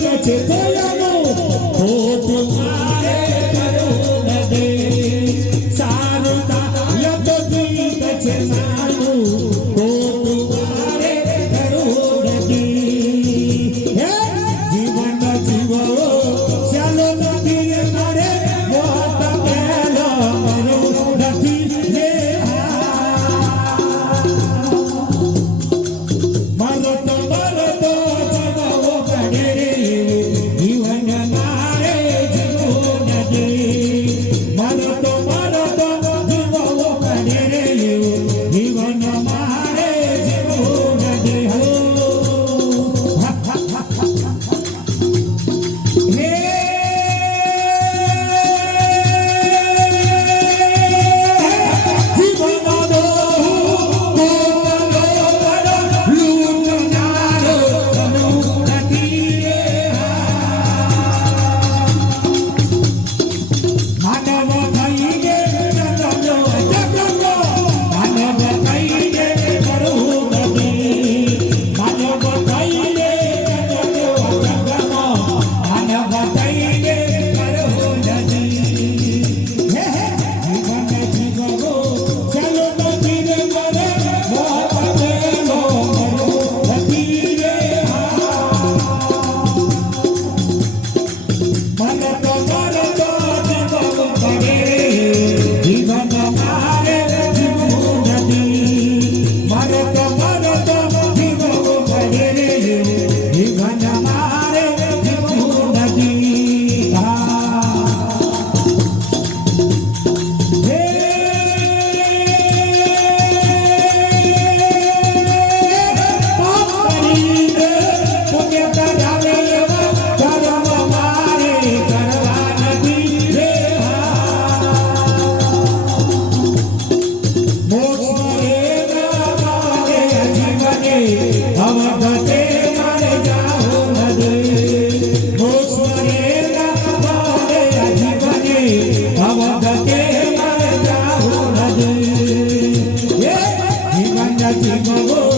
কেটে বোঝানো ও কোথায় সারদা লব দিতেছে সারু oh.